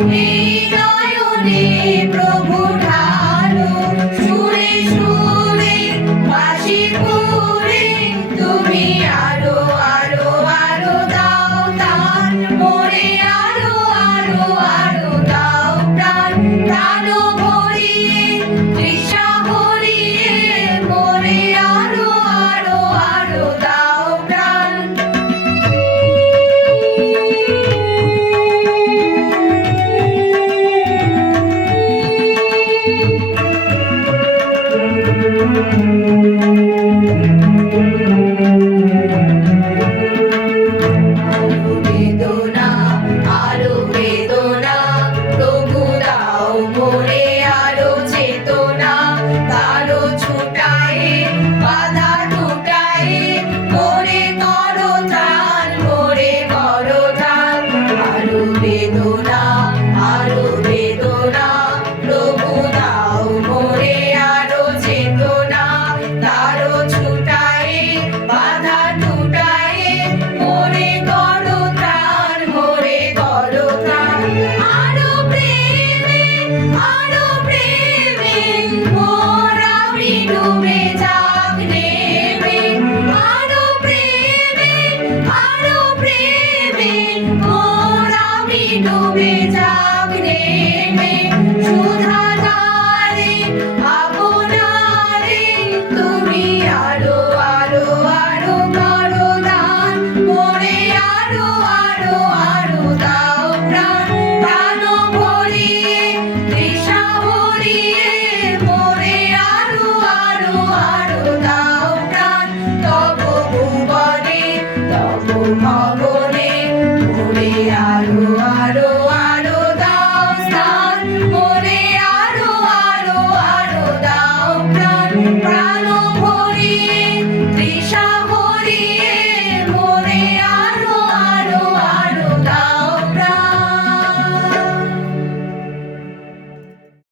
এই নয়নে প্রভু ঢালো সুরে সুরে বাঁশি পুরে তুমি আরো আরো আরো দাও দান মোরে আরো আরো আরো দাও প্রাণ প্রাণ ভরিয়ে তৃষা ভরিয়ে মোরে আরো আরো আরো দাও প্রাণ। আরো বেদনা আরো বেদনা প্রভু দাও মোরে আরো চেতনা কারো ছুটায়ে বাধা টুটায়ে মোরে করো ত্রাণ মোরে করো ত্রাণ। আরো বেদনা প্রভু দাও মোরে আরো চেতনা কারো ছুটায়ে বাধা টুটায়ে মোরে করো ত্রাণ মোরে করো ত্রাণ। আরো প্রেমে মোর আমি ডুবে যাক নেমে আরো প্রেমে মোর আমি ডুবে যাক নেমে